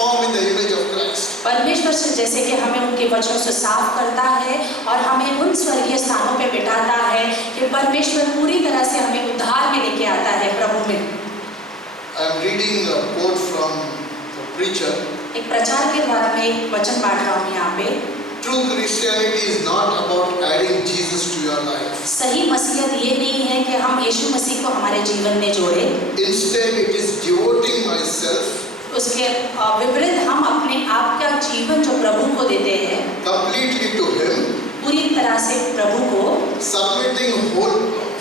formed in the image of Christ. परमेश्वर से जैसे कि हमें उनके वचनों से साफ करता है और हमें उन स्वर्गीय स्थानों पे बिठाता है कि परमेश्वर पूरी तरह से हमें उद्धार में लेके आता है प्रभु में। I am reading a quote from the preacher. एक प्रचार के द्वारा मैं एक वचन बांट रहा हूँ यहाँ पे। True Christianity is not about adding Jesus to your life. सही मसीहत ये नहीं है कि हम यीशु मसीह को हमारे जीवन में जोड़े। Instead, it is devoting myself उसके विपरीत हम अपने आप का जीवन जो प्रभु को देते हैं completely to Him, पूरी तरह से प्रभु को, submitting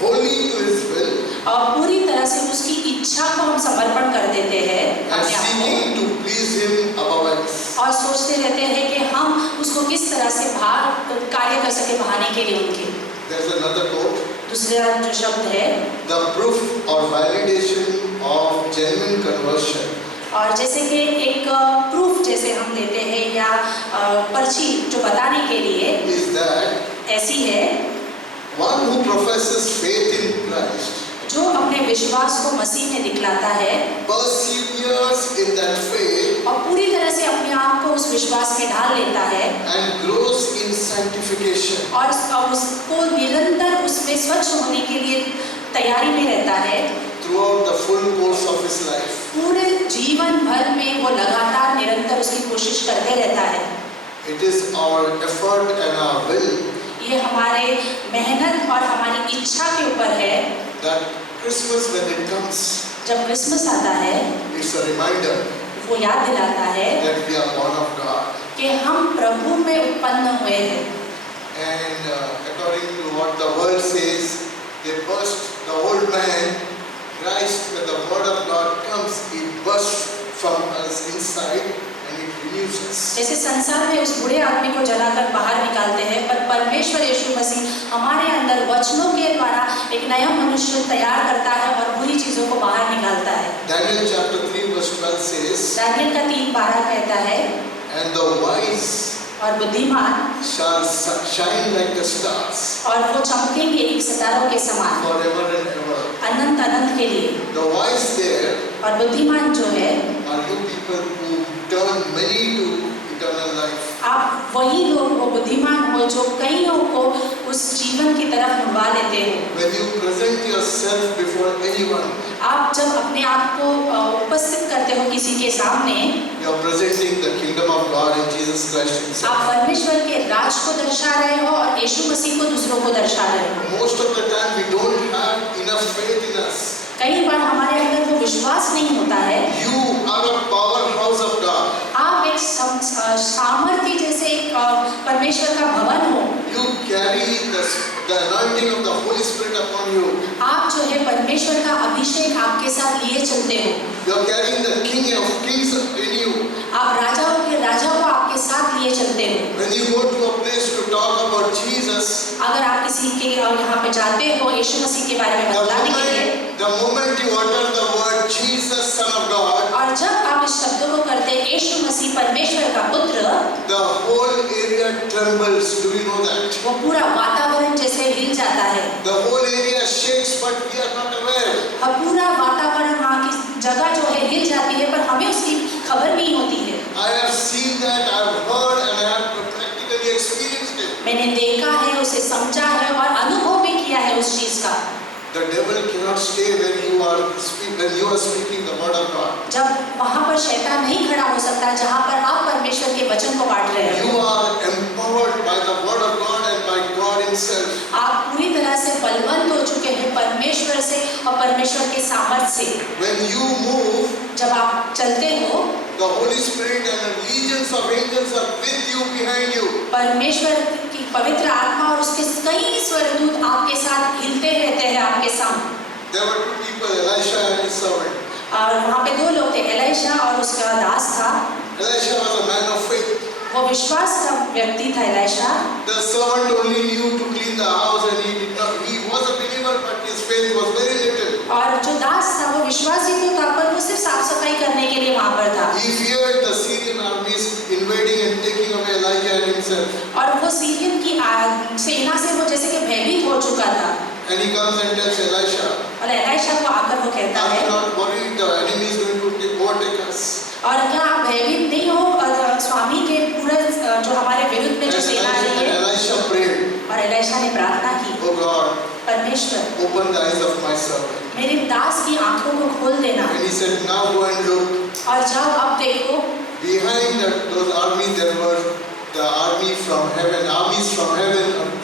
wholly to His will, और पूरी तरह से उसकी इच्छा को हम समर्पण कर देते हैं and अपने आप seeking to please Him above else. को, और सोचते रहते हैं कि हम उसको किस तरह से बाहर कार्य कर सके बहाने के लिए उनके। There's another quote. दूसरा जो शब्द है, The proof or validation of genuine conversion और जैसे कि एक प्रूफ जैसे हम देते हैं या पर्ची जो बताने के लिए is that ऐसी है, one who professes faith in Christ जो अपने विश्वास को मसीह में दिखलाता है perseveres in that faith और पूरी तरह से अपने आप को उस विश्वास में ढाल लेता है and grows in sanctification. और उसको निरंतर उसमें स्वच्छ होने के लिए तैयारी में रहता है Throughout the full course of his life. पूरे जीवन भर में वो लगातार निरंतर उसकी कोशिश करते रहता है। It is our effort and our will ये हमारे मेहनत और हमारी इच्छा के ऊपर है। that Christmas, when it comes, जब क्रिसमस आता है it's a reminder वो याद दिलाता है that we are born of God. कि हम प्रभु में उत्पन्न हुए हैं। And according to what the world says, they burst the old man. Christ, when the word of God comes, it bursts from us inside and it renews us. जैसे संसार में उस बुरे आदमी को जलाकर बाहर निकालते हैं, पर परमेश्वर यीशु मसीह हमारे अंदर वचनों के द्वारा एक नया मनुष्य तैयार करता है और बुरी चीजों को बाहर निकालता है। Daniel chapter 3 verse 12 says, Daniel का 3:12 कहता है, and the wise और बुद्धिमान shall shine like the stars और वो चमकेंगे एक सितारों के समान forever and ever. अनंत अनंत के लिए। The wise there और बुद्धिमान जो है, are you people who turn many to eternal life. आप वही लोग हो, बुद्धिमान हो जो कईयों को उस जीवन की तरफ मुड़वा लेते हो। When you present yourself before anyone, आप जब अपने आप को उपस्थित करते हो किसी के सामने, you are presenting the kingdom of God in Jesus Christ himself. आप परमेश्वर के राज को दर्शा रहे हो और यीशु मसीह को दूसरों को दर्शा रहे हो। Most of the time we don't have enough faith in us. कई बार हमारे अंदर वो विश्वास नहीं होता है। You are a powerhouse of God. आप एक सामर्थ्य जैसे एक परमेश्वर का भवन हो। You carry the anointing of the Holy Spirit upon you. आप जो है परमेश्वर का अभिषेक आपके साथ लिए चलते हो। You are carrying the King of Kings in you. आप राजाओं के राजा को आपके साथ लिए चलते हो। When you go to a place to talk about Jesus, अगर आप किसी के यहाँ पे जाते हो यीशु मसीह के बारे में बताने के लिए, the moment you utter the word Jesus, Son of God, और जब आप इस शब्द को करते हैं यीशु मसीह परमेश्वर का पुत्र, the whole area trembles. Do you know that? वो पूरा वातावरण जैसे हिल जाता है। The whole area shakes, but we are not aware. और पूरा वातावरण वहाँ की जगह जो है हिल जाती है, पर हमें उसकी खबर नहीं होती है। I have seen that, I have heard, and I have practically experienced it. मैंने देखा है, उसे समझा है और अनुभव भी किया है उस चीज का। The devil cannot stay when you are speaking the word of God. जब वहाँ पर शैतान नहीं खड़ा हो सकता जहाँ पर आप परमेश्वर के वचन को बांट रहे हो। You are empowered by the word of God and by God himself. आप पूरी तरह से बलवंत हो चुके हैं परमेश्वर से और परमेश्वर के सामर्थ्य से। When you move, जब आप चलते हो, the Holy Spirit and legions of angels are with you, behind you. परमेश्वर की पवित्र आत्मा और उसके कई स्वर्गदूत आपके साथ हिलते रहते हैं आपके सामने। There were two people, Elisha and his servant. और वहाँ पे दो लोग थे, एलीशा और उसका दास था। Elisha was a man of faith. वो विश्वास का व्यक्ति था Elisha. The servant only knew to clean the house, and he was a believer, but his faith was very little. और जो दास था वो विश्वासी तो था, पर वो सिर्फ साफ सफाई करने के लिए वहाँ पर था। He feared the Syrian armies invading and taking away Elijah and himself. और वो सीरियन की सेना से वो जैसे कि भयभीत हो चुका था। And he comes and tells Elisha, और एलीशा को आकर वो कहता "I'm है, not worried. The enemy is going to overtake us." और क्या आप भयभीत मैंने प्रार्थना की, Oh God, परमेश्वर open the eyes of my servant. मेरे दास की आंखों को खोल देना, And he said, now go and look. और जब अब देखो Behind those armies there were the armies from heaven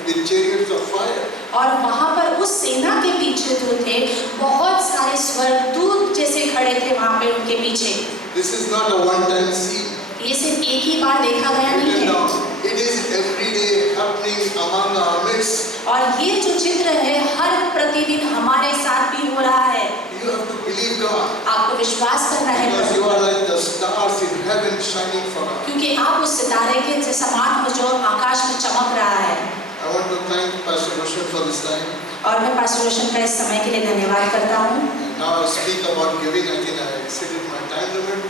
with chariots of fire. और वहां पर उस सेना के पीछे जो थे बहुत सारे स्वर्गदूत जैसे खड़े थे वहां पे उनके पीछे। This is not a one-time scene. ये सिर्फ एक ही बार देखा गया नहीं है, It is every day happening among our midst. और ये जो चित्र है हर प्रतिदिन हमारे साथ भी हो रहा है। You have to believe God. आपको विश्वास करना है Because you are like the stars in heaven shining for us. क्योंकि आप उस सितारे के समान हो जो आकाश में चमक रहा है। I want to thank Pastor Roshan for this time. और मैं पास्टर रोशन का इस समय के लिए धन्यवाद करता हूँ। Now I speak about giving. I think I exceeded my time limit.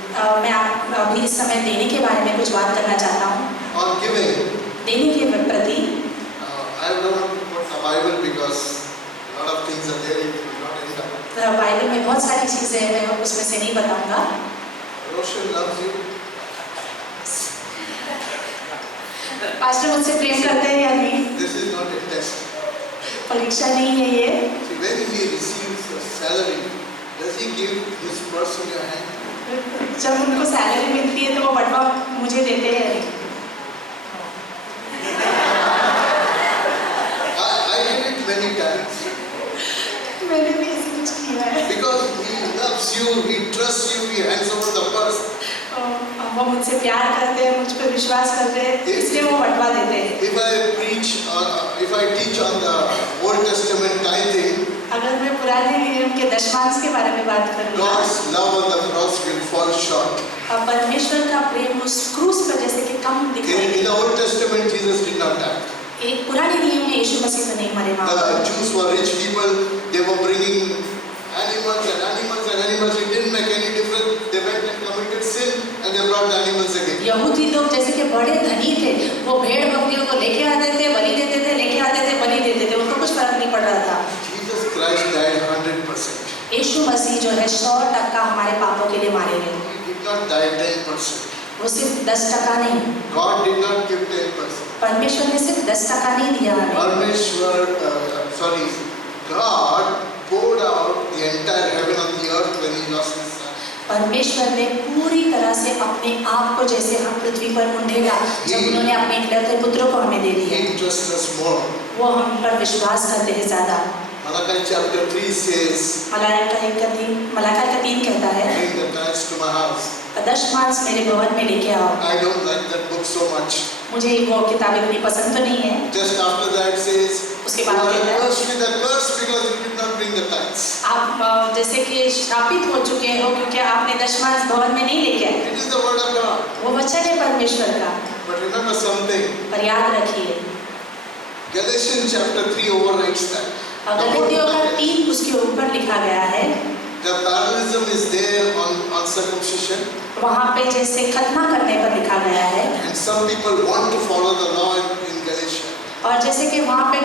मैं आप अभी इस समय देने के बारे में कुछ बात करना चाहता हूँ। On giving, देने के प्रति I don't want to put the Bible because a lot of things are there. It will not end up. Bible में बहुत सारी चीजें हैं, मैं उसमें से नहीं बताऊंगा। Roshan loves you. पास्टर मुझसे प्रेम करते हैं या नहीं? This is not a test. परीक्षा नहीं है ये। See, when he receives a salary, does he give his purse in your hand? जब उनको सैलरी मिलती है तो वो बटवा मुझे देते हैं। I did it many times. मैंने भी ऐसे कुछ किया है। Because he loves you, he trusts you, he hands over the purse. वो मुझसे प्यार करते हैं, मुझ पर विश्वास करते हैं, इसलिए वो बटवा देते हैं। If I preach, if I teach on the Old Testament tithing, अगर मैं पुराने नियम के दशमांश के बारे में बात करूँ, God's love on the cross will fall short. अब परमेश्वर का प्रेम उस क्रूस पर जैसे कि कम दिखाई। In the Old Testament, Jesus did not die. एक पुराने नियम में यीशु मसीह तो नहीं मरे वहाँ। The Jews were rich people. They were bringing animals. It didn't make any difference. They went and committed sin, and they brought the animals again. यहूदी लोग जैसे कि बड़े धनी थे, वो भेड़ बकरियों को लेके आते थे, बलि देते थे, लेके आते थे, बलि देते थे, उनको कुछ फर्क नहीं पड़ रहा था। Jesus Christ died 100%. यीशु मसीह जो है 100% हमारे पापों के लिए मारे गए। He did not die 10%. वो सिर्फ 10% नहीं, God did not give 10%. परमेश्वर ने सिर्फ 10% नहीं दिया हमें। God poured out the entire heaven on the earth when he lost his son. परमेश्वर ने पूरी तरह से अपने आप को जैसे हम पृथ्वी पर उंडेला जब उन्होंने अपने इकलौते पुत्र को हमें दे दिया। He trusts us more. वो हम पर विश्वास करते हैं ज्यादा। Malachi chapter 3 says, मलाकी का 3 कहता है, bring the tithes to my house. दशमांश मेरे भवन में लेके आओ। I don't like that book so much. मुझे वो किताब इतनी पसंद तो नहीं है। Just after that says, उसके you बाद are कहता है, cursed with a curse because you did not bring the tithes. आप जैसे कि श्रापित हो चुके हो क्योंकि आपने दशमांश भवन में नहीं लेके आए। It is the word of God. वो वचन है परमेश्वर का। But remember something. पर याद रखिए, Galatians chapter 3 overwrites that. गलातियों का 3 उसके ऊपर लिखा गया है। The parallelism is there on circumcision. वहाँ पे जैसे खतना करने पर लिखा गया है। And some people want to follow the law in Galatia. और जैसे कि वहाँ पे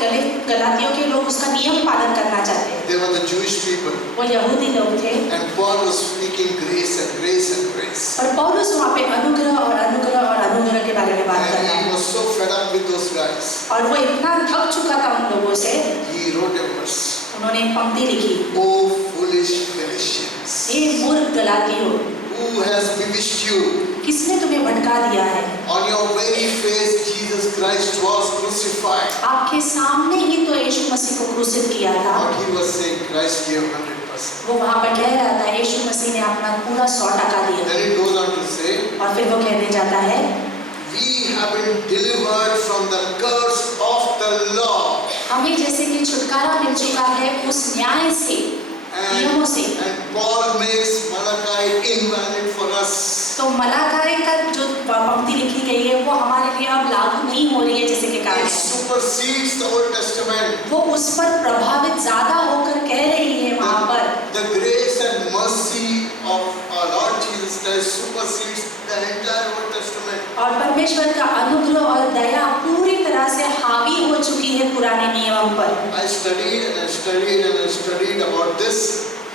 गलातियों के लोग उसका नियम पालन करना चाहते हैं। They were the Jewish people. वो यहूदी लोग थे। And Paul was speaking grace and grace and grace. और पौलुस वहाँ पे अनुग्रह और अनुग्रह और अनुग्रह के बारे में बात कर रहा And he है। was so fed up with those guys. और वो इतना थक चुका था उन लोगों से। He wrote a verse. उन्होंने एक पंक्ति लिखी, Oh foolish Galatians, हे मूर्ख गलातियों, who has bewitched you? किसने तुम्हें भटका दिया है? On your very face Jesus Christ was crucified. आपके सामने ही तो यीशु मसीह को क्रूसित किया था। What he was saying, Christ gave 100%. वो वहाँ पर कह रहा था यीशु मसीह ने अपना पूरा 100% दिया। Then it goes on to say, और फिर वो कहने जाता है, we have been delivered from the curse of the law. हमें जैसे कि छुटकारा मिल चुका है उस न्याय से, नियमों से। And Paul makes Malachi invalid for us. तो मलाकी का जो पंक्ति लिखी गई है वो हमारे लिए अब लागू नहीं हो रही है जैसे कि कहा It है। supersedes the Old Testament. वो उस पर प्रभावित ज्यादा होकर कह रही है वहाँ पर। The grace and mercy of our Lord Jesus Christ supersedes the entire Old Testament. और परमेश्वर का अनुग्रह और दया पूरी तरह से हावी हो चुकी है पुराने नियम पर। I studied about this,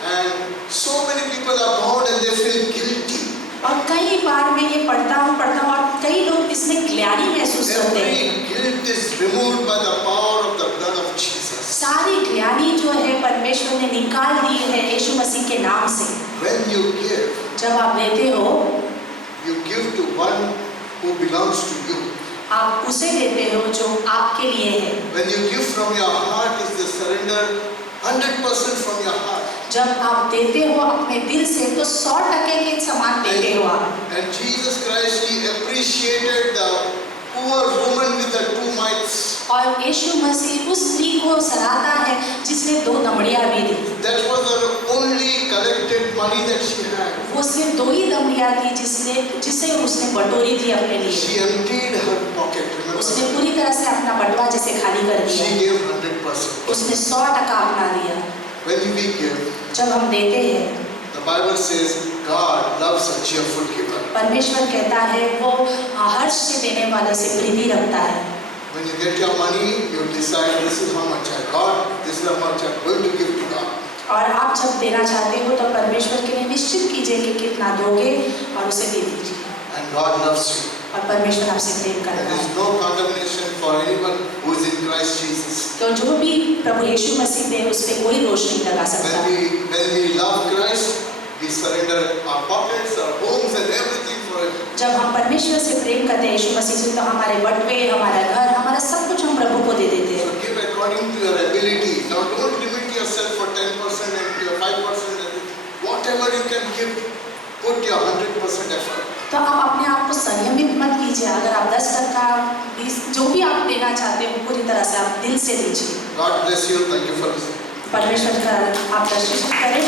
and so many people are bound and they feel guilty. और कई बार मैं ये पढ़ता हूँ और कई लोग इसमें ग्लानि महसूस करते हैं। Every guilt is removed by the power of the blood सारी ग्लानि जो है परमेश्वर ने निकाल दी है यीशु मसीह के नाम से। When you give, जब आप देते हो, you give to one who belongs to you. आप उसे देते हो जो आपके लिए है। When you give from your heart, is the surrender 100% from your heart. जब आप देते हो अपने दिल से तो 100% के समान देते हो आप। And Jesus Christ, he appreciated the poor woman with the 2 mites. और यीशु मसीह उस स्त्री को सराहता है जिसने 2 दमड़ियां भी दी। That was the only collected money that she had. वो सिर्फ 2 ही दमड़ियां थी जिसे उसने बटोरी थी अपने लिए। She emptied her pocket. Remember? उसने पूरी तरह से अपना बटुआ जैसे खाली कर दिया। She gave 100%. उसने 100% अपना दिया। When we give, जब हम देते हैं, the Bible says God loves a cheerful giver. परमेश्वर कहता है वो हर्ष से देने वाले से प्रीति रखता है। When you get your money, you decide this is how much I got, this is how much I'm going to give to God. और आप जब देना चाहते हो तो परमेश्वर के लिए निश्चित कीजिए कि कितना दोगे और उसे दे दीजिए। And God loves you. और परमेश्वर आपसे प्रेम करता There है। is no condemnation for anyone who is in Christ Jesus. तो जो भी प्रभु यीशु मसीह में उस पे कोई दोष नहीं लगा सकता। When we love Christ, we surrender our pockets, our homes and everything for Him. जब हम परमेश्वर से प्रेम करते हैं यीशु मसीह से, तो हमारे बटुए, हमारा घर, हमारा सब कुछ हम प्रभु को दे देते हैं। So give according to your ability. Now don't limit yourself for 10% and 5%. Whatever you can give, put your 100% effort. तो आप अपने आप को संयमित मत कीजिए। अगर आप 10%, 20% जो भी आप देना चाहते हो पूरी तरह से आप दिल से दीजिए। God bless you. Thank you for listening. परमेश्वर का आप दर्शन करें।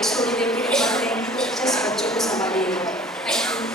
लाइट स्टोरी देख के बढ़ रहे हैं, तो जस्ट बच्चों को संभालिएगा। Thank you.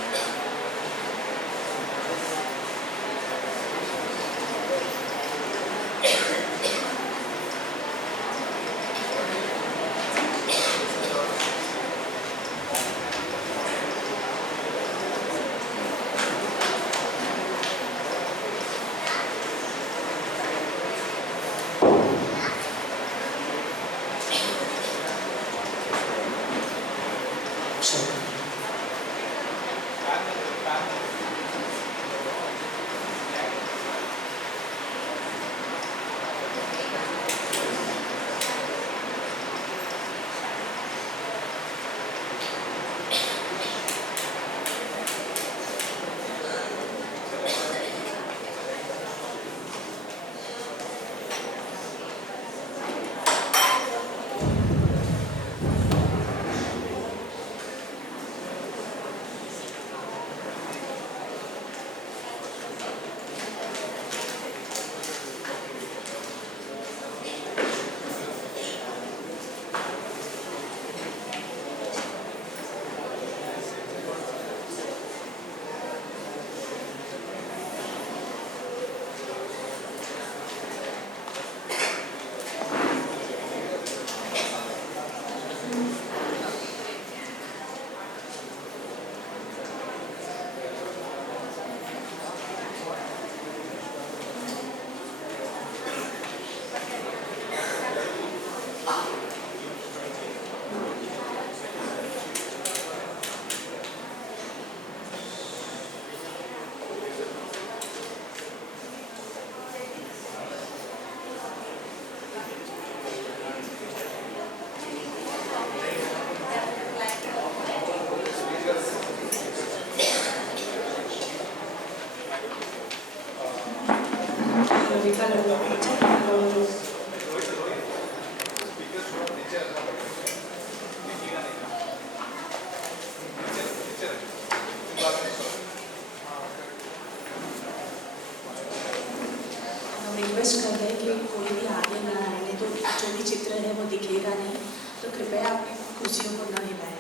रिक्वेस्ट कर रहे हैं कि कोई भी आगे ना आए, नहीं तो जो भी चित्र है वो दिखेगा नहीं, तो कृपया अपनी कुर्सियों को न हिलाएं।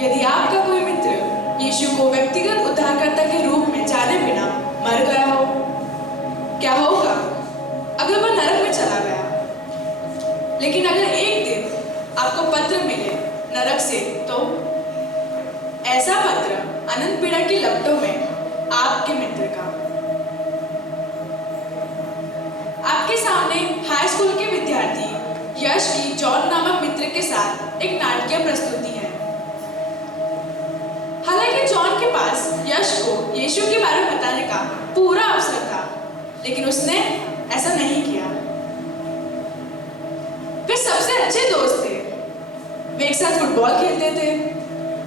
यदि आपका कोई मित्र यीशु को व्यक्तिगत उद्धारकर्ता के रूप में जाने बिना मर गया हो? क्या होगा अगर वह नरक में चला गया? लेकिन अगर एक दिन आपको पत्र मिले नरक से, तो ऐसा पत्र अनंत पीड़ा की लपटों में आपके मित्र का। आपके सामने हाई स्कूल के विद्यार्थी यश की जॉन नामक मित्र के साथ एक नाटकीय प्रस्तुति है। हालांकि जॉन के पास यश को यीशु के बारे में बताने का पूरा अवसर था, लेकिन उसने ऐसा नहीं किया। वे सबसे अच्छे दोस्त थे, वे एक साथ फुटबॉल खेलते थे,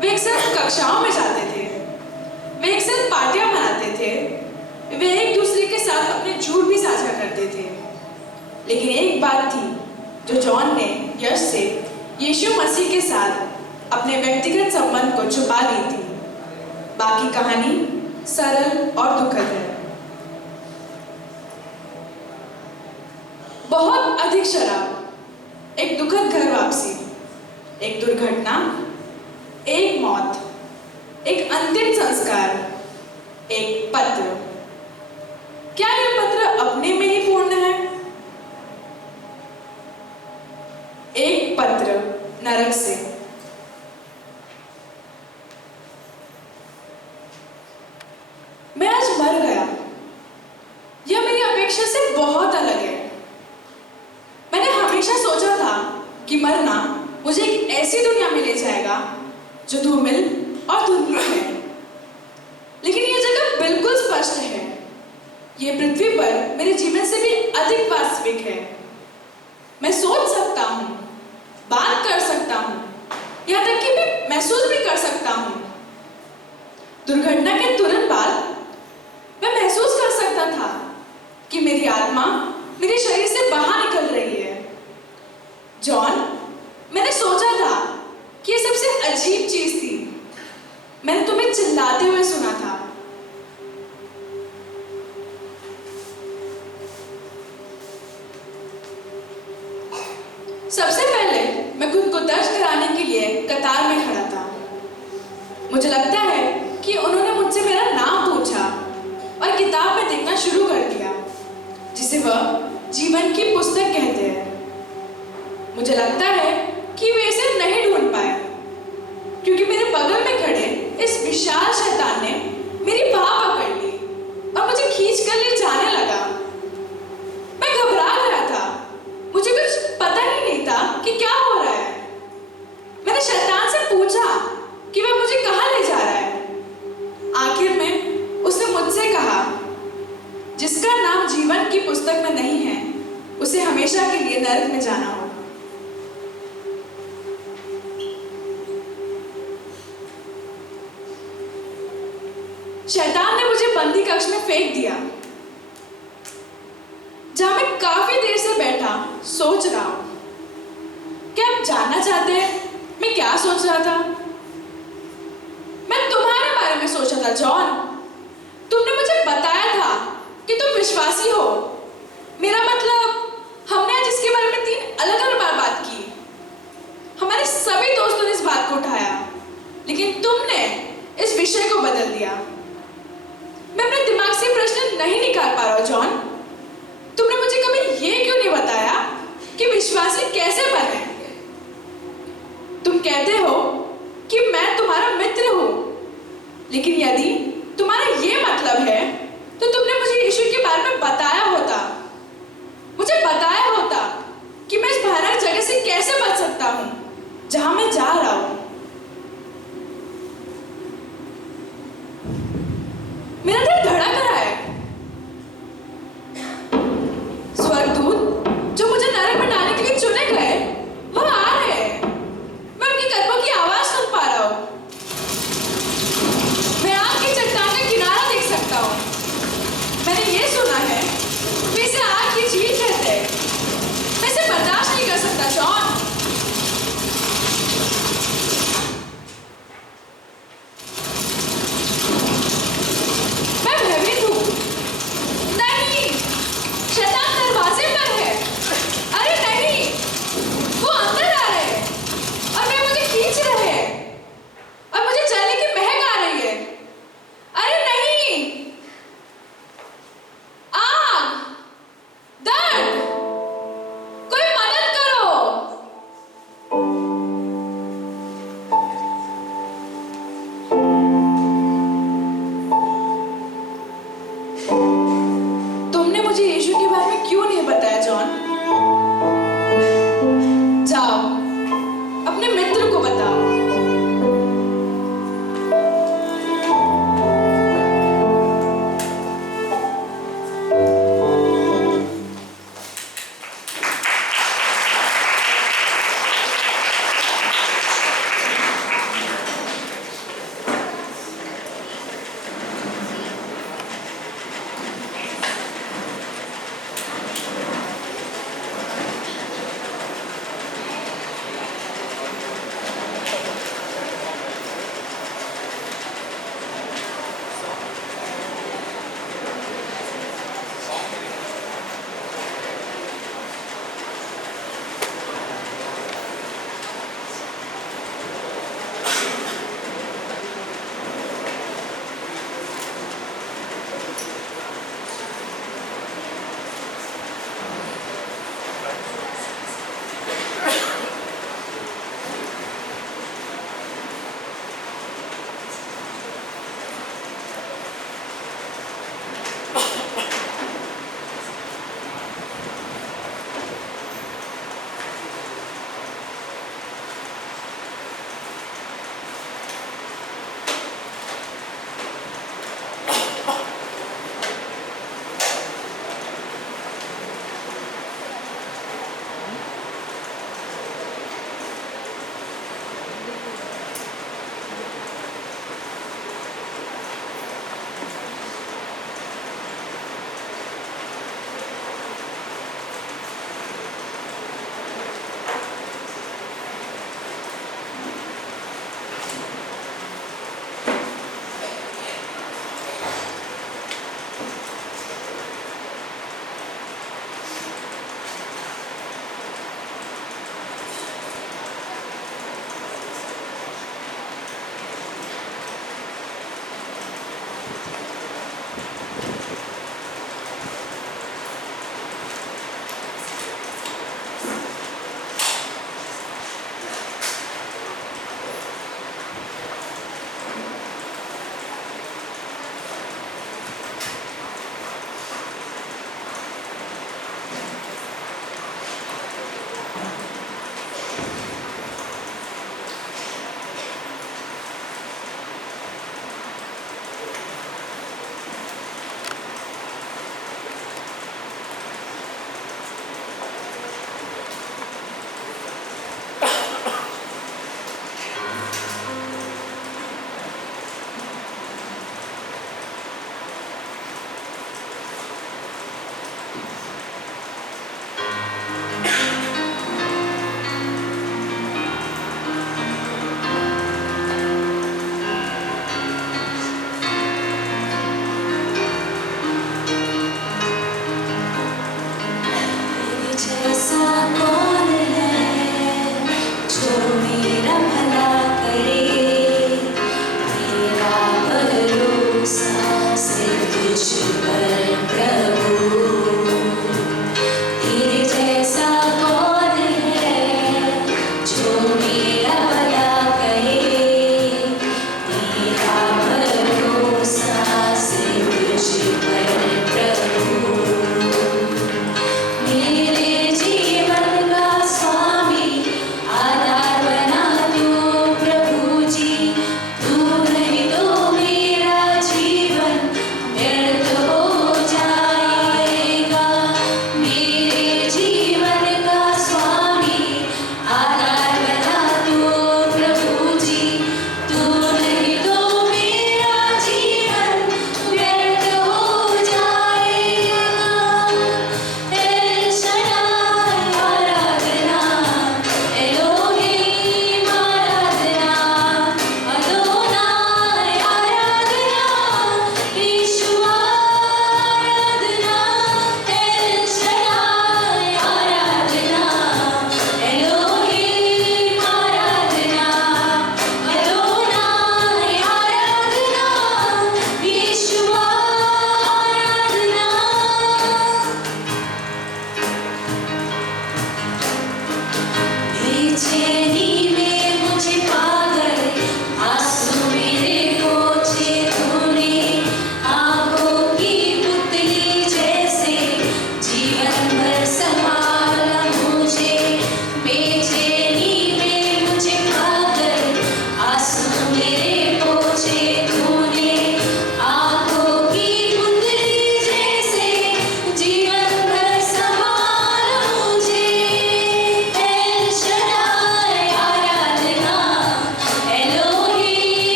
वे एक साथ कक्षाओं में जाते थे, वे एक साथ पार्टियां मनाते थे, वे एक दूसरे के साथ अपने झूठ भी साझा करते थे। लेकिन एक बात थी जो जॉन ने यश से यीशु मसीह के साथ अपने व्यक्तिगत संबंध को छुपा ली थी। बाकी कहानी सरल और दुखद है। बहुत अधिक शराब, एक दुखद घर वापसी, एक दुर्घटना, एक मौत, एक अंतिम संस्कार, एक पत्र। क्या यह पत्र अपने में ही पूर्ण है? एक पत्र नरक से। मैं आज मर गया, यह मेरी अपेक्षा से बहुत अलग है। मैंने हमेशा सोचा था कि मरना मुझे एक ऐसी दुनिया में ले जाएगा जो धूमिल और धुंधली है, लेकिन यह जगह बिल्कुल स्पष्ट है। यह पृथ्वी पर मेरे जीवन से भी अधिक वास्तविक है। मैं सोच सकता हूँ, बात कर सकता हूँ, यहाँ तक कि मैं महसूस भी कर सकता हूँ। दुर्घटना के तुरंत बाद मैं महसूस कर सकता था कि मेरी आत्मा मेरे शरीर से बाहर निकल रही है। जॉन, मैंने सोचा था कि ये सबसे अजीब चीज थी। मैंने तुम्हें चिल्लाते हुए सुना था। सबसे पहले मैं खुद को दर्ज कराने के लिए कतार में खड़ा था। मुझे लगता है कि उन्होंने मुझसे मेरा नाम पूछा और किताब में देखना शुरू कर दिया, जिसे वह जीवन की पुस्तक कहते हैं। मुझे लगता है कि वे इसे नहीं ढूंढ पाए, क्योंकि मेरे बगल में खड़े इस विशाल शैतान ने मेरी बाह पकड़ ली और मुझे खींच कर ले जाने लगा। मैं घबरा गया था। मुझे कुछ पता ही नहीं था कि क्या हो रहा है। मैंने शैतान से पूछा कि वह मुझे कहाँ ले जा रहा है। आखिर में उसने मुझसे कहा, जिसका नाम जीवन की पुस्तक में नहीं है, उसे हमेशा के लिए नरक में जाना होगा। शैतान ने मुझे बंदी कक्ष में फेंक दिया, जहां मैं काफी देर से बैठा सोच रहा हूं। क्या आप जानना चाहते हैं मैं क्या सोच रहा था? मैं तुम्हारे बारे में सोचा था जॉन। तुमने मुझे बताया था कि तुम विश्वासी हो। मेरा मतलब, हमने आज इसके बारे में 3 अलग-अलग बार बात की। हमारे सभी दोस्तों ने इस बात को उठाया, लेकिन तुमने इस विषय को बदल दिया। मैं अपने दिमाग से प्रश्न नहीं निकाल पा रहा हूं जॉन। तुमने मुझे कभी ये क्यों नहीं बताया कि विश्वासी कैसे बने? तुम कहते हो कि मैं तुम्हारा मित्र हूं, लेकिन यदि तुम्हारा ये मतलब है तो तुमने मुझे यीशु के बारे में बताया होता। मुझे बताया होता कि मैं इस भयानक जगह से कैसे बच सकता हूं जहां मैं जा रहा हूं। मेरा दिल धड़क रहा है। स्वर्गदूत जो मुझे नरक में डालने के लिए चुने गए, वह आ रहे हैं। मैं उनके कदमों की आवाज सुन पा रहा हूं। मैं आग की चट्टान का किनारा देख सकता हूं। मैंने ये सुना है वे इसे आग की झील कहते हैं। मैं इसे बर्दाश्त नहीं कर सकता जॉन।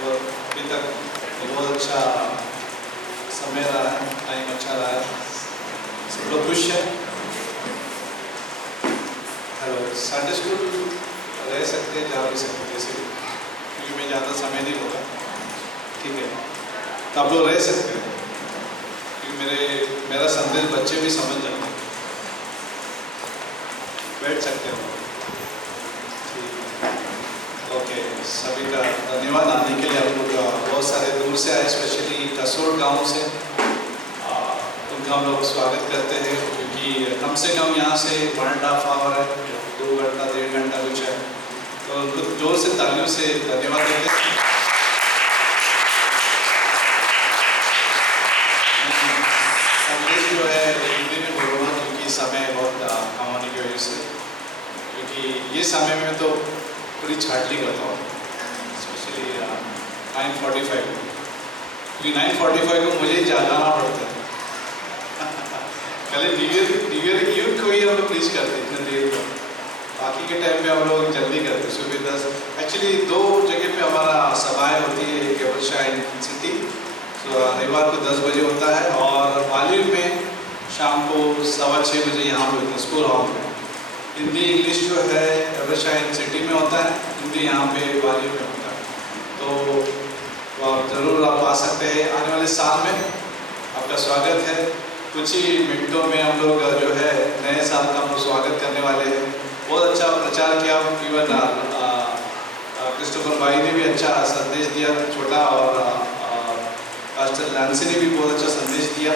और अभी तक बहुत अच्छा समय रहा है, टाइम अच्छा रहा है, सब लोग खुश हैं। हेलो, संडे स्कूल रह सकते हैं, जा भी सकते हैं जैसे, क्योंकि मैं ज़्यादा समय नहीं होगा, ठीक है, तो आप लोग रह सकते हैं क्योंकि मेरा संदेश बच्चे भी समझ जाते हैं, बैठ सकते हैं। ओके, सभी का धन्यवाद आने के लिए। आप लोग बहुत सारे दूर से आए, स्पेशली कसोड़ गांव से, उनका हम लोग स्वागत करते हैं क्योंकि कम से कम यहाँ से 1.5 आवर है, 2 घंटा 1.5 घंटा कुछ है, तो उनको जोर से तालियों से धन्यवाद देते हैं। संदेश जो है हिंदी में बोलूँगा क्योंकि समय बहुत कम होने की वजह से, क्योंकि ये समय में तो पूरी छाटली करता हूँ, स्पेशली 9:45, क्योंकि 9:45 को मुझे जागाना पड़ता है। पहले न्यू ईयर ईव को ही हम लोग प्लीज करते हैं इतने देर तक, बाकी के टाइम पे हम लोग जल्दी करते हैं, सुबह 10। एक्चुअली 2 जगह पे हमारा सभाएँ होती है, एक एवरशाइन सिटी, तो रविवार को 10 बजे होता है, और वालिव में शाम को 6:15 बजे यहाँ पे होता है, स्कूल हॉल में। हिंदी इंग्लिश जो है एवरशाइन सिटी में होता है, हिंदी यहाँ पे वालिव में होता है, तो आप ज़रूर आप आ सकते हैं। आने वाले साल में आपका स्वागत है। कुछ ही मिनटों में हम लोग जो है नए साल का हम लोग स्वागत करने वाले हैं। बहुत अच्छा प्रचार किया, इवन क्रिस्टोफर भाई ने भी अच्छा संदेश दिया छोटा, और पास्टर लैंसी ने भी बहुत अच्छा संदेश दिया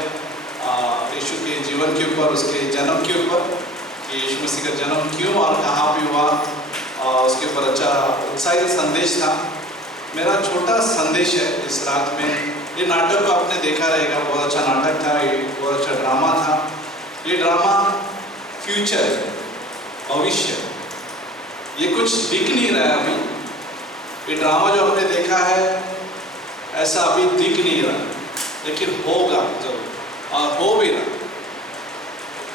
यीशु के जीवन के ऊपर, उसके जन्म के ऊपर, कि यीशु मसीह का जन्म क्यों और कहाँ पे हुआ, उसके ऊपर अच्छा उत्साहित संदेश था। मेरा छोटा संदेश है इस रात में, ये नाटक को आपने देखा रहेगा, बहुत अच्छा नाटक था, ये बहुत अच्छा ड्रामा था। ये ड्रामा फ्यूचर, भविष्य, ये कुछ दिख नहीं रहा है अभी। ये ड्रामा जो आपने देखा है ऐसा अभी दिख नहीं रहा, लेकिन होगा जरूर, और हो भी रहा।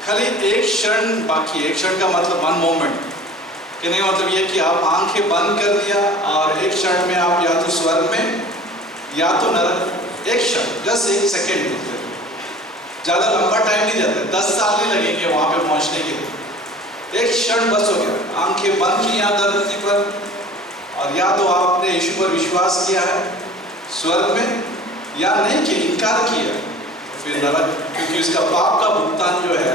खाली एक क्षण बाकी, एक क्षण का मतलब 1 मोमेंट, कहने का मतलब ये कि आप आंखें बंद कर दिया और एक क्षण में आप या तो स्वर्ग में या तो नरक में, एक क्षण, जस्ट 1 सेकेंड, ज़्यादा लंबा टाइम नहीं जाता, 10 साल नहीं लगेंगे वहाँ पे पहुँचने के लिए। एक क्षण बस हो गया, आंखें बंद की यहाँ धरती पर, और या तो आपने यीशु पर विश्वास किया है स्वर्ग में, या नहीं कि इनकार किया फिर नरक, क्योंकि उसका पाप का भुगतान जो है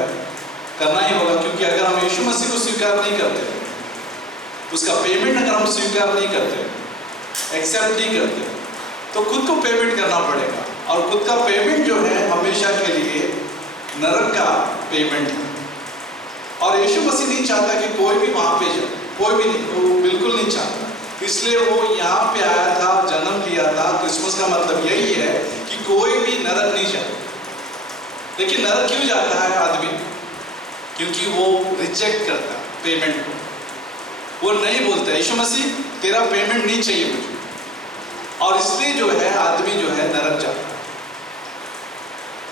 करना ही होगा। क्योंकि अगर हम यीशु मसीह को स्वीकार नहीं करते, उसका पेमेंट अगर हम स्वीकार नहीं करते, एक्सेप्ट नहीं करते, तो खुद को पेमेंट करना पड़ेगा, और खुद का पेमेंट जो है हमेशा के लिए नरक का पेमेंट है। और यीशु मसीह नहीं चाहता कि कोई भी वहाँ पे जाए, कोई भी नहीं, वो बिल्कुल नहीं चाहता, इसलिए वो यहाँ पे आया था, जन्म लिया था। क्रिसमस का मतलब यही है कि कोई भी नरक नहीं जाए। लेकिन नरक क्यों जाता है आदमी? क्योंकि वो रिजेक्ट करता है पेमेंट को, वो नहीं बोलता यीशु मसीह तेरा पेमेंट नहीं चाहिए मुझे, और इसलिए जो है आदमी जो है नरक जाता है।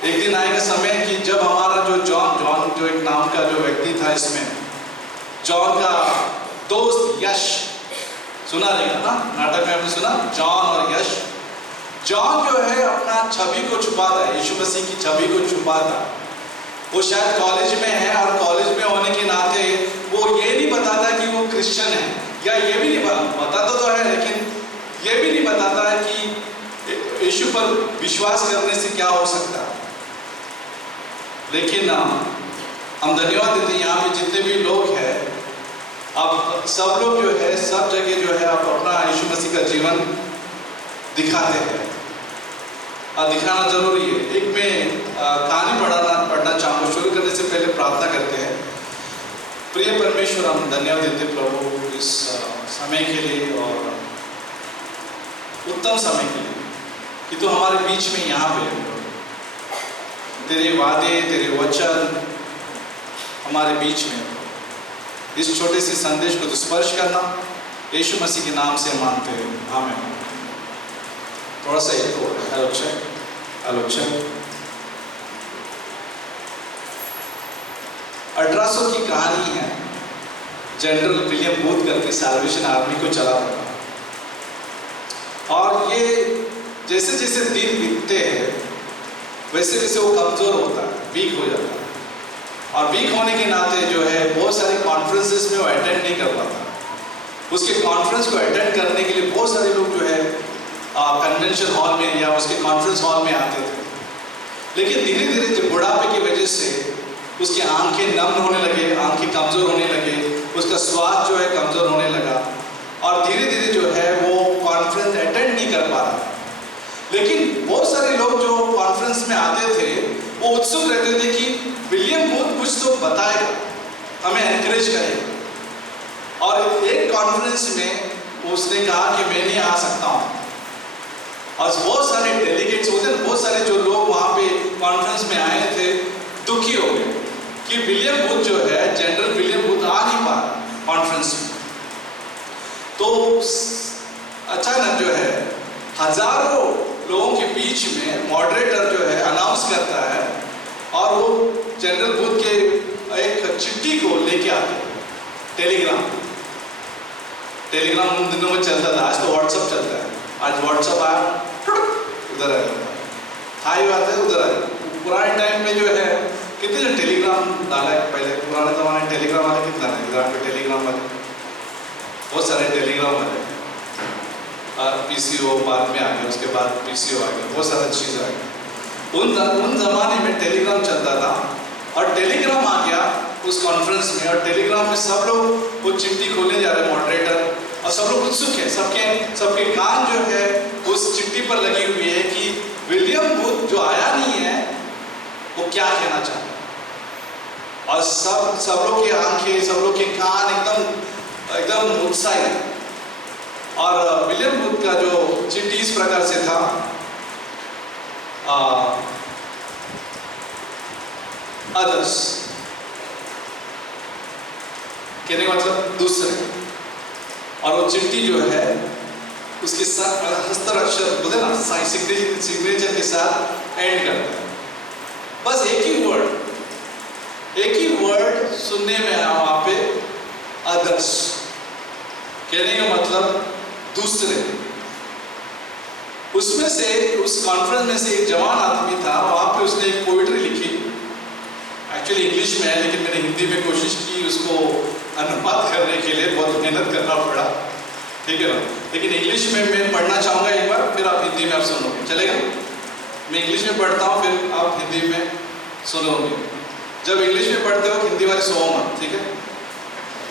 एक दिन आएगा समय कि जब हमारा जो जॉन जो एक नाम का जो व्यक्ति था इसमें, जॉन का दोस्त यश, सुना रहेगा ना नाटक में, आपने सुना जॉन और यश। जॉन जो है अपना छवि को छुपाता है, यीशु मसीह की छवि को छुपाता है। वो शायद कॉलेज में है, और कॉलेज में होने के नाते वो ये नहीं बताता कि वो क्रिश्चियन है, या ये भी नहीं बताता तो है, लेकिन ये भी नहीं बताता है कि यीशु पर विश्वास करने से क्या हो सकता है। लेकिन हम धन्यवाद देते हैं यहाँ पे जितने भी लोग हैं, अब सब लोग जो है सब जगह जो है आप अपना यीशु मसीह का जीवन दिखाते हैं, और दिखाना जरूरी है। एक मैं कहानी पढ़ना चाहूँगा। शुरू करने से पहले प्रार्थना करते हैं। प्रिय परमेश्वर, हम धन्यवाद देते प्रभु इस समय के लिए और उत्तम समय के लिए, कि तू हमारे बीच में यहाँ पे है। तेरे वादे, तेरे वचन हमारे बीच में। इस छोटे से संदेश को तो स्पर्श करना यीशु मसीह के नाम से मांगते हैं, आमीन। थोड़ा सा एक और आलोचक 1800 की कहानी है। जनरल विलियम बूथ करके सैल्वेशन आर्मी को चलाता था, और ये जैसे जैसे दिन बीतते हैं वैसे वैसे वो कमजोर होता है, वीक हो जाता है, और वीक होने के नाते जो है बहुत सारे कॉन्फ्रेंसेस में वो अटेंड नहीं कर पाता। उसके कॉन्फ्रेंस को अटेंड करने के लिए बहुत सारे लोग जो है कन्वेंशन हॉल में या उसके कॉन्फ्रेंस हॉल में आते थे, लेकिन धीरे धीरे जब बुढ़ापे की वजह से उसकी आंखें नम होने लगे, आंखें कमजोर होने लगे, उसका स्वाद जो है कमजोर होने लगा, और धीरे धीरे जो है वो कॉन्फ्रेंस अटेंड नहीं कर पा रहा। लेकिन बहुत सारे लोग जो कॉन्फ्रेंस में आते थे वो उत्सुक रहते थे कि विलियम बूथ कुछ तो बताएगा, हमें एनकरेज करेगा। और एक कॉन्फ्रेंस में उसने कहा कि मैं नहीं आ सकता हूँ, और बहुत सारे डेलीगेट्स होते हैं, बहुत सारे जो लोग वहाँ पे कॉन्फ्रेंस में आए थे दुखी हो गए कि विलियम बूथ जो है, जनरल विलियम बूथ आ नहीं पा रहा कॉन्फ्रेंस में। तो अचानक जो है हजारों लोगों के बीच में मॉडरेटर जो है अनाउंस करता है, और वो जनरल बूथ के एक चिट्ठी को लेके आते हैं, टेलीग्राम उन दिनों में चलता था, आज तो व्हाट्सएप चलता है। आज व्हाट्सएप आया, उधर आया, हाई बात है, उधर आया। पुराने टाइम में जो है कितने टेलीग्राम डाला है, पहले पुराने जमाने में टेलीग्राम वाले कितना टेलीग्राम वाले बहुत सारे टेलीग्राम वाले, और पीसीओ बाद में आ गया, उसके बाद पीसीओ आ गया, बहुत सारा चीज़ आ गया। उन जमाने में टेलीग्राम चलता था, और टेलीग्राम आ गया उस कॉन्फ्रेंस में, और टेलीग्राम में सब लोग वो चिट्ठी खोलने जा रहे हैं, मॉडरेटर, और सब लोग उत्सुक है, सबके कान जो है उस चिट्ठी पर लगी हुई है कि विलियम बूथ जो आया नहीं है वो क्या कहना चाहता है। और सब लोग की आंखें, सब लोग के कान एकदम उत्साहित। और विलियम बूथ का जो चिट्ठी इस प्रकार से था, अदर्स कहने का मतलब दूसरे, और वो चिट्ठी जो है उसके साथ हस्ताक्षर बोलते ना, सिग्नेचर के साथ एंड करता है। बस एक ही वर्ड सुनने में आया वहां पे, अदर्स कहने का मतलब दूसरे। उसमें से उस कॉन्फ्रेंस में से एक जवान आदमी था, वहां पे उसने एक पोइट्री लिखी, एक्चुअली इंग्लिश में है, लेकिन मैंने हिंदी में कोशिश की उसको अनुवाद करने के लिए, बहुत मेहनत करना पड़ा, ठीक है ना। लेकिन इंग्लिश में मैं पढ़ना चाहूँगा एक बार, फिर आप हिंदी में आप सुनोगे, चलेगा? मैं इंग्लिश में पढ़ता हूँ, फिर आप हिंदी में सुनोगे। जब इंग्लिश में पढ़ते हो हिंदी वाले सो मत, ठीक है?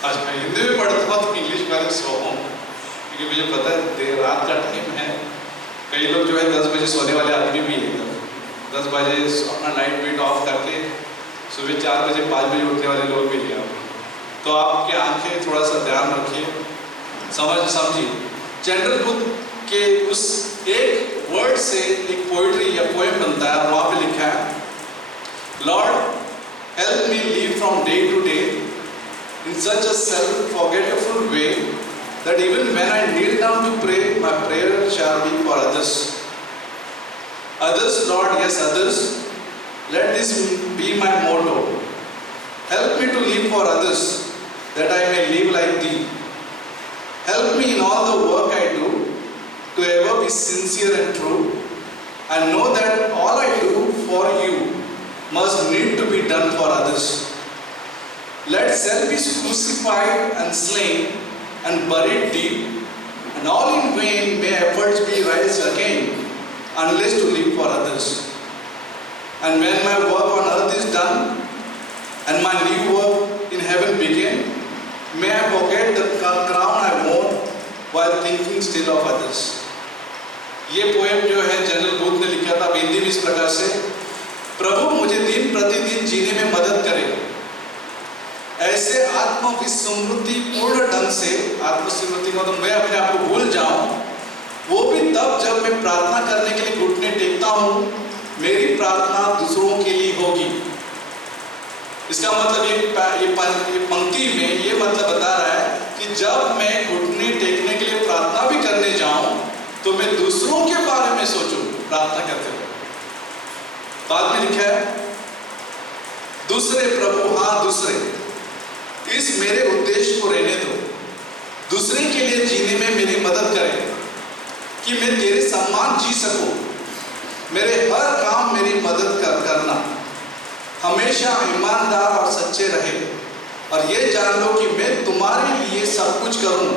आज मैं हिंदी में पढ़ता हूँ तो इंग्लिश वाले सो हूँ, क्योंकि मुझे पता है देर रात का टाइम है, कई लोग जो है 10 बजे सोने वाले आदमी भी है, 10 बजे अपना लाइट बीट ऑफ करके सुबह 4 बजे 5 बजे उठने वाले लोग भी हैं। तो आपकी आंखें थोड़ा सा ध्यान रखिए, समझिए। जनरल बूथ के उस एक वर्ड से एक पोइट्री या पोएम बनता है, वहाँ पे लिखा है, Lord help me live from day to day in such a self-forgetful way that even when I kneel down to pray, my prayer shall be for others. Others, Lord, yes, others. Let this be my motto. Help me to live for others, that I may live like Thee. Help me in all the work I do, to ever be sincere and true, and know that all I do for You must need to be done for others. Let self be crucified and slain and buried deep, and all in vain may efforts be raised again, unless to live for others. And when my work on earth is done, and my new work in heaven begin, may I forget the crown I wore while thinking still of others. ये poem जो है general booth ने लिखा था, हिंदी में इस प्रकार से, प्रभु मुझे दिन प्रतिदिन जीने में मदद करे, ऐसे आत्मविस्मृति पूर्ण ढंग से, आत्मस्मृति मतलब मैं अपने आप को भूल जाऊं, वो भी तब जब मैं प्रार्थना करने के लिए घुटने टेकता हूँ, मेरी प्रार्थना दूसरों के लिए होगी। इसका मतलब ये पंक्ति में ये मतलब बता रहा है कि जब मैं घुटने टेकने के लिए प्रार्थना भी करने जाऊं तो मैं दूसरों के बारे में सोचूं प्रार्थना करते हुए। बाद में लिखा है, दूसरे प्रभु, हाँ दूसरे, इस मेरे उद्देश्य को रहने दो, दूसरे के लिए जीने में मेरी मदद करें कि मैं तेरे सम्मान जी सकूं। मेरे हर काम मेरी मदद करना, हमेशा ईमानदार और सच्चे रहे, और ये जान लो कि मैं तुम्हारे लिए सब कुछ करूं,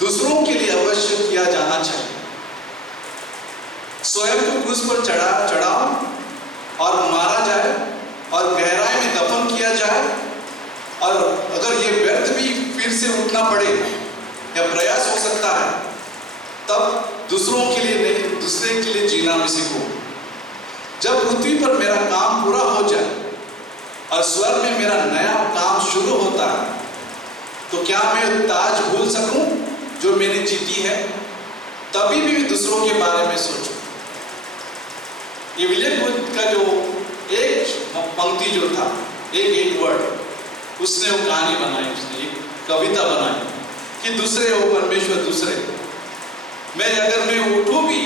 दूसरों के लिए अवश्य किया जाना चाहिए। स्वयं को क्रूस पर चढ़ाओ और मारा जाए और गहराई में दफन किया जाए, और अगर ये व्यर्थ भी फिर से उठना पड़े या प्रयास हो सकता है, तब दूसरों के लिए नहीं, दूसरे के लिए जीना मैं सीखूं। जब पृथ्वी पर मेरा काम पूरा हो जाए और स्वर्ग में मेरा नया काम शुरू होता है, तो क्या मैं ताज भूल सकूं जो मैंने जीती है? तभी भी मैं दूसरों के बारे में सोचूं। ये विलियम बुद्ध का जो एक पंक्ति जो था, एक वर्ड, उसने वो कहानी बनाई, उसने एक कविता बनाई कि दूसरे हो परमेश्वर दूसरे। अगर मैं उठूं भी,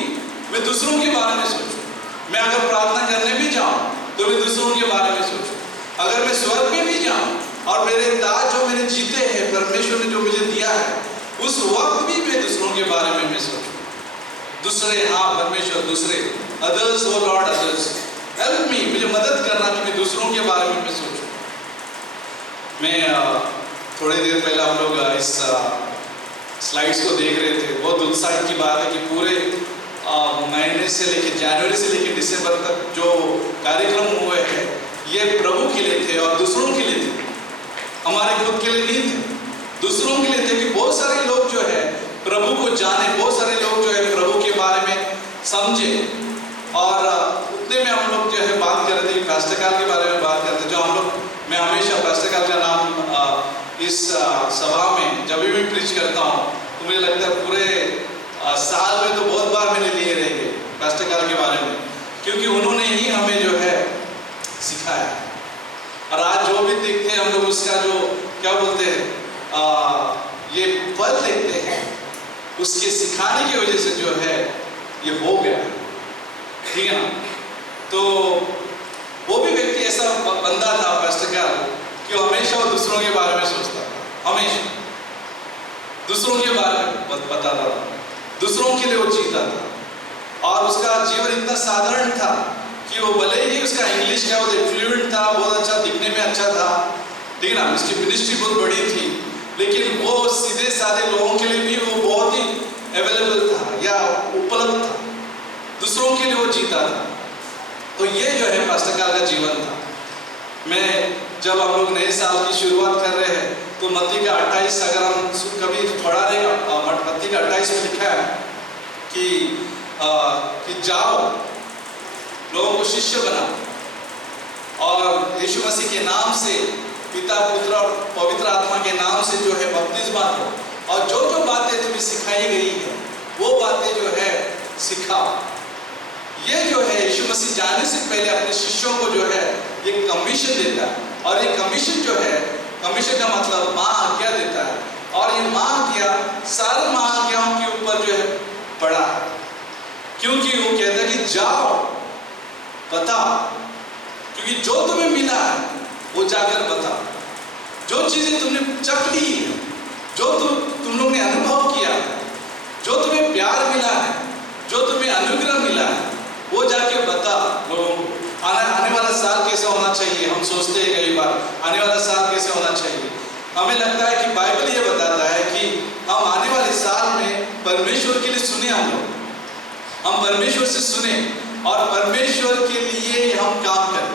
मैं दूसरों के बारे में सोचूं। मैं अगर प्रार्थना करने भी जाऊं तो मैं दूसरों के बारे में सोचूं। अगर मैं स्वर्ग में भी जाऊं और मेरे ताज जो मैंने जीते हैं, परमेश्वर ने जो मुझे दिया है, उस वक्त भी मैं दूसरों के बारे में मैं सोचूं। दूसरे, हाँ परमेश्वर दूसरे, अदर्स ओ लॉर्ड अदर्स हेल्प मी, मुझे मदद करना कि मैं दूसरों के बारे में मैं सोचूं। मैं थोड़ी देर पहले हम लोग इस स्लाइड्स को देख रहे थे। बहुत उत्साह की बात है कि पूरे महीने से लेकर जनवरी से लेकर दिसंबर तक जो कार्यक्रम हुए हैं, ये प्रभु के लिए थे और दूसरों के लिए थे, हमारे खुद के लिए नहीं थे, दूसरों के लिए थे। कि बहुत सारे लोग जो है प्रभु को जाने, बहुत सारे लोग जो है प्रभु के बारे में समझे। और उतने में हम लोग जो है बात कर रहे थे, पास्टरकाल के बारे में बात करते, जो हम लोग, मैं हमेशा पास्टरकाल का नाम इस सभा में जब भी प्रीच करता हूँ तो मुझे लगता है पूरे साल में तो बहुत बार मैंने लिए रहेंगे पास्टरकाल के बारे में, क्योंकि उन्होंने ही हमें जो है सिखाया। और आज जो भी देखते हैं हम लोग, उसका जो क्या बोलते हैं, ये फल देखते हैं, उसके सिखाने की वजह से जो है ये हो गया, ठीक है ना। तो वो भी व्यक्ति ऐसा बंदा था पास्टरकाल कि हमेशा वो दूसरों के बारे में सोचता था, हमेशा दूसरों के बारे में बताता था, दूसरों के लिए वो जीता था। और उसका जीवन इतना साधारण था कि वो भले ही उसका इंग्लिश क्या बोलते फ्लुएंट था, बहुत अच्छा, दिखने में अच्छा था, ठीक है ना, उसकी मिनिस्ट्री बहुत बड़ी थी, लेकिन वो सीधे साधे लोगों के लिए भी वो बहुत ही अवेलेबल था या उपलब्ध था, दूसरों के लिए वो जीता था। तो ये जो है पास्टरकाल का जीवन था। मैं जब हम लोग नए साल की शुरुआत कर रहे हैं तो मत्ती का 28, अगर हम कभी पढ़ा रहेगा, मत्ती का 28 में लिखा है कि जाओ लोगों को शिष्य बनाओ और यीशु मसीह के नाम से, पिता पुत्र और पवित्र आत्मा के नाम से जो है बपतिस्मा दो, और जो जो बातें तुम्हें सिखाई गई है वो बातें जो है सिखाओ। ये जो है यीशु मसीह जाने से पहले अपने शिष्यों को जो है ये कमीशन देता है, और ये कमीशन जो है, कमीशन का मतलब महाआज्ञा देता है, और ये महाआज्ञा सारे महाआज्ञाओं के ऊपर जो है पड़ा, क्योंकि वो कहता है कि जाओ बताओ, क्योंकि जो तुम्हें मिला है वो जाकर बताओ, जो चीजें तुमने चख ली है, जो तुम लोग ने अनुभव किया है, जो तुम्हें प्यार मिला है, जो तुम्हें अनुग्रह मिला है, वो जाके बता लोगों को। आने वाला साल कैसे होना चाहिए, हम सोचते हैं कई बार आने वाला साल कैसे होना चाहिए। हमें लगता है कि बाइबल ये बताता है कि हम आने वाले साल में परमेश्वर के लिए सुने, हम परमेश्वर से सुने और परमेश्वर के लिए हम काम करें।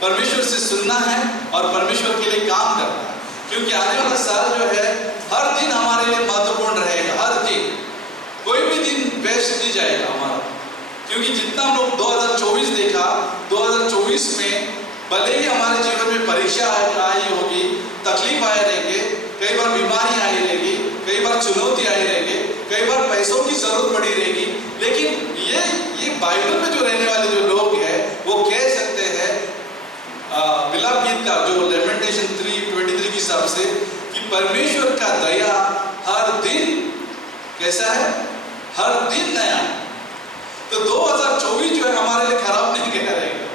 परमेश्वर से सुनना है और परमेश्वर के लिए काम करना है, क्योंकि आने वाला साल जो है हर दिन हमारे लिए महत्वपूर्ण रहेगा। हर दिन, कोई भी दिन वेस्ट नहीं जाएगा हमारा, क्योंकि जितना हम लोग 2024 देखा, 2024 में भले ही हमारे जीवन में परीक्षा आई होगी, तकलीफ आए रहेंगे, कई बार बीमारी आई रहेगी, कई बार चुनौती आई रहेगी, कई बार पैसों की जरूरत पड़ी रहेगी। लेकिन ये बाइबल में जो रहने वाले जो लोग हैं वो कह सकते हैं विलाप गीत का जो लेमेंटेशन 3:23 के हिसाब से कि परमेश्वर का दया हर दिन कैसा है, हर दिन नया। तो 2024 जो है हमारे लिए खराब नहीं गया रहेगा,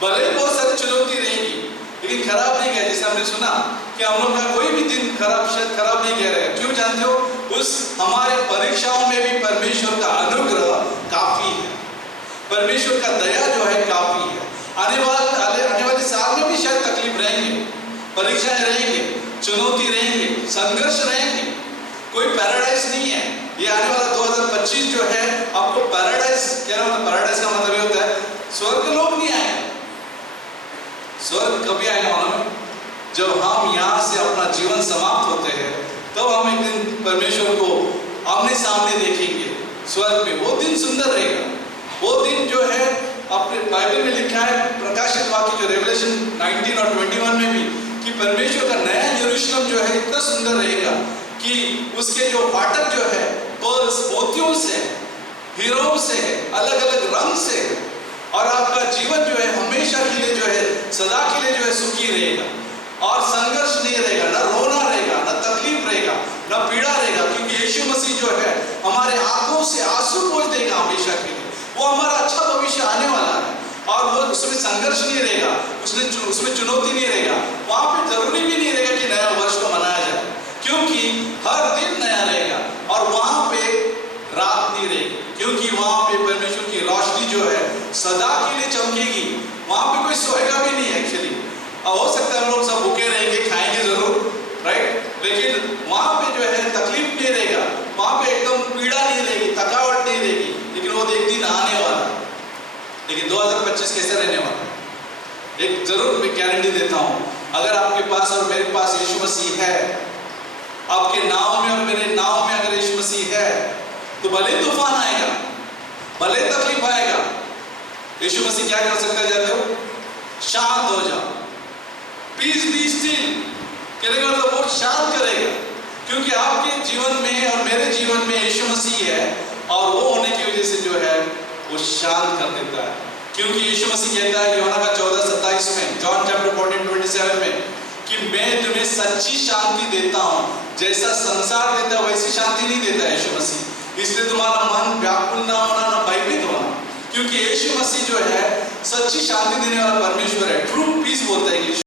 भले ही बहुत सारी चुनौती रहेगी लेकिन खराब नहीं गया। जैसे हमने सुना कि हम लोग का कोई भी दिन शायद खराब नहीं गया रहेगा। क्यों जानते हो? उस हमारे परीक्षाओं में भी परमेश्वर का अनुग्रह काफी है, परमेश्वर का दया जो है काफी है। आने वाले साल में भी शायद तकलीफ रहेंगे, परीक्षाएं रहेंगे, चुनौती रहेंगे, संघर्ष रहेंगे, कोई पैराडाइज नहीं है। ये आने वाला 2025 जो है आपको पैराडाइज क्या मतलब, पैराडाइज का मतलब ये होता है स्वर्ग लोग नहीं आएगा। स्वर्ग कभी आएगा मालूम? जब हम यहाँ से अपना जीवन समाप्त होते हैं तब हम एक दिन परमेश्वर को आमने सामने देखेंगे स्वर्ग में। वो दिन सुंदर रहेगा। वो दिन जो है अपने बाइबल में लिखा है, प्रकाशित वाक्य जो रेवलेशन 19 और 21 में भी, कि परमेश्वर का नया यरूशलेम जो है इतना सुंदर रहेगा कि उसके जो फाटक जो है पर्ल्स मोतियों से, हीरों से, अलग अलग रंग से, और आपका जीवन जो है हमेशा के लिए जो है सदा के लिए जो है सुखी रहेगा और संघर्ष नहीं रहेगा, न रोना रहेगा, न तकलीफ रहेगा, न पीड़ा रहेगा, क्योंकि यीशु मसीह जो है हमारे आंखों से आंसू पोंछ देगा हमेशा के लिए। वो हमारा अच्छा भविष्य आने वाला है और वो उसमें संघर्ष नहीं रहेगा, उसमें चुनौती नहीं रहेगा। वहां पे जरूरी भी नहीं रहेगा कि नया वर्ष को मनाया जाए, क्योंकि हर दिन नया रहेगा और वहां पे रात नहीं रहेगी, क्योंकि वहां पे परमेश्वर की रोशनी जो है सदा के लिए चमकेगी। वहां पे कोई सोएगा भी नहीं एक्चुअली। हो सकता है हम लोग सब भूखे रहेंगे, खाएंगे जरूर, राइट, लेकिन वहां पे जो है तकलीफ नहीं रहेगा, वहां पे एकदम पीड़ा नहीं रहेगी, थकावट नहीं रहेगी। लेकिन वो एक दिन आने वाला है। लेकिन 2025 कैसे रहने वाला है? एक जरूर मैं गारंटी देता हूं, अगर आपके पास और मेरे पास यीशु मसीह है, आपके नाव में और मेरे नाव में अगर यीशु मसीह है, तो भले तूफान आएगा, भले तकलीफ आएगा, यीशु मसीह क्या कर सकता है जानते हो? शांत हो जाओ, पीस बी स्टिल कहने मतलब वो शांत करेगा, क्योंकि आपके जीवन में और मेरे जीवन में यीशु मसीह है और वो होने की वजह से जो है वो शांत कर देता है। क्योंकि यीशु मसीह कहता है यूहन्ना का 14:27 में, जॉन चैप्टर 14:27 में, कि मैं तुम्हें सच्ची शांति देता हूं, जैसा संसार देता है वैसी शांति नहीं देता यीशु मसीह। इसलिए तुम्हारा मन व्याकुल ना होना, ना भयभीत होना, क्योंकि यीशु मसीह जो है सच्ची शांति देने वाला परमेश्वर है। ट्रू पीस बोलता है यीशु